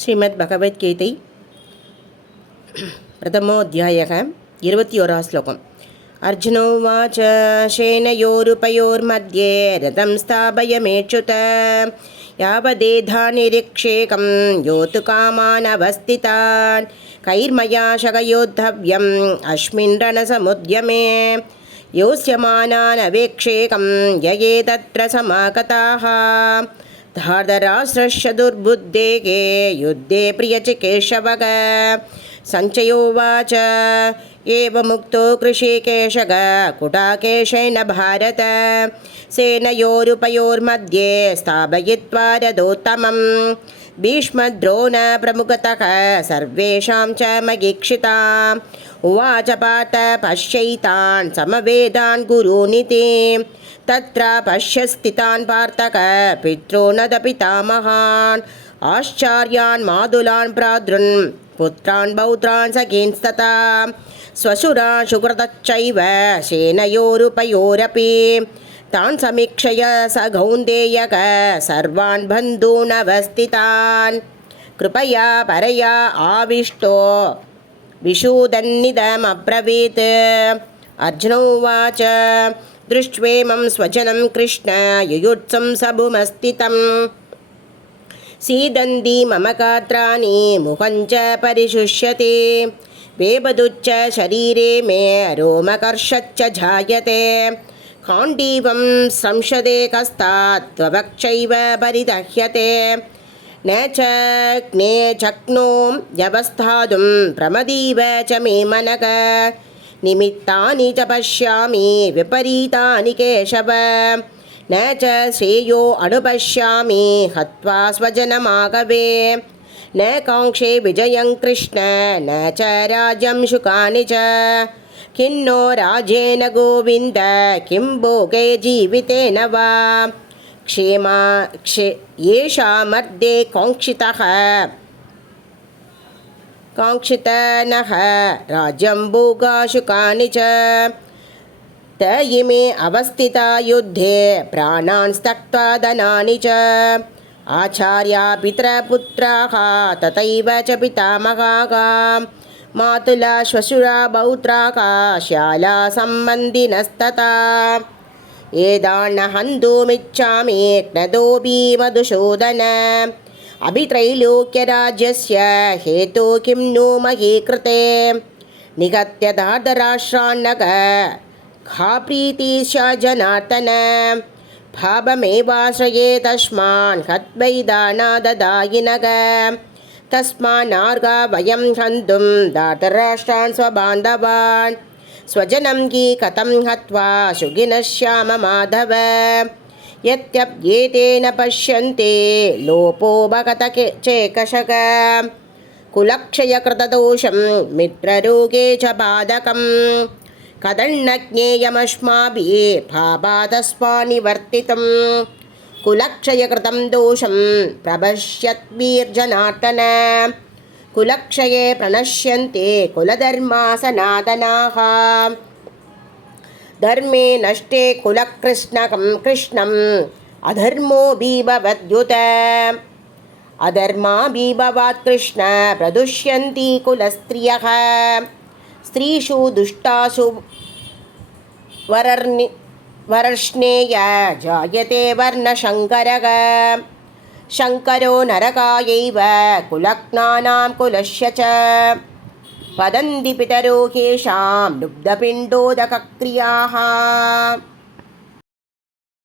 श्रीमद्भगवद्गीதை प्रथमोऽध्यायः 21 श्लोकम्। अर्जुनोवाच सेनयोरुपयोर्मध्ये रथं स्थापयमेच्युत यावदेधानिरीक्षेकं योतु कामानवस्थितान् कैर्मया शकयोद्धव्यम् अस्मिन् रणसमुद्यमे योत्स्यमानानवेक्षेकं ययेतत्र समागताः धार्तराष्ट्रस्य दुर्बुद्धेः युद्धे प्रियचिकेशवः सञ्जयोवाच एवमुक्तो कृषिकेशः कुटाकेशेन भारत सेनयोरुपयोर्मध्ये स्थापयित्वा रथोत्तमम् भीष्मद्रोणप्रमुखतः सर्वेषां च महीक्षिताम् उवाच पार्थ पश्यैतान् समवेदान् गुरूनिति तत्र पश्य स्थितान् पार्थक पितॄनदपितामहान् आश्चर्यान् मातुलान् भ्रातॄन् पुत्रान् पौत्रान् सखींस्तथा स्वशुरान् सुकृतश्चैव सेनयोरुपयोरपि तान् समीक्षय स कौन्तेयः सर्वान् बन्धून् अवस्थितान् कृपया परया आविष्टो विशूदन्निदमब्रवीत्। अर्जुन उवाच दृष्ट्वेमं स्वजनं कृष्ण युयुत्सं सभुमस्थितं सीदन्ति मम गात्राणि मुखं च परिशुष्यते वेपदुच्च शरीरे मे रोमकर्षच्च जायते काण्डीवं संशदे कस्तात् त्ववक्षैव परिदह्यते न शक्नोमि व्यवस्थातुं प्रमदीव च मे मनः निमित्तानि च पश्यामि विपरीतानि केशव न च श्रेयो अनुपश्यामि हत्वा स्वजनमागवे न काङ्क्षे विजयं कृष्ण न च राज्यं सुखानि च किन्नो राजेन गोविन्द किं भोगे जीवितेन वा येषामर्थे काङ्क्षितनः राज्यं भोगाशुकानि च त इमे अवस्थिता युद्धे प्राणान् त्यक्त्वा धनानि च आचार्या पितरपुत्राः तथैव च पितामहाः मातुला श्वशुरा पौत्राः शाला सम्बन्धिनस्तथा एतान् हन्तुमिच्छामि क्नदोऽपि मधुसूदन अभित्रैलोक्यराज्यस्य हेतु किं नो मही कृते निगत्य धार्तराष्ट्रान्नः खा प्रीतिश्च जनार्दन भावमेवाश्रये तस्मान् हत्वैदानाददायिनः तस्मान्नार्हा वयं हन्तुं धार्तराष्ट्रान् स्वबान्धवान् स्वजनं हि कथं हत्वा सुखिनः श्याम माधव यत्यप्येतेन पश्यन्ते लोपो भगत चेकशः कुलक्षयकृतदोषं मित्ररोगे च बाधकं कथन्न ज्ञेयमस्माभिः भावादस्मानिवर्तितं कुलक्षयकृतं दोषं प्रपश्यद्भिर्जनार्दन कुलक्षये प्रणश्यन्ते कुलधर्मा सनातनाः धर्मे नष्टे कुलकृष्णम् अधर्मो भीभवद्युत अधर्माभिभवात् कृष्ण प्रदुष्यन्ति कुलस्त्रियः स्त्रीषु दुष्टासु वर्ष्णेय जायते वर्णशङ्करः शङ्करो नरकायैव कुलज्ञानां कुलस्य च वदन्ति पितरो येषां लुब्धपिण्डोदकक्रियाः।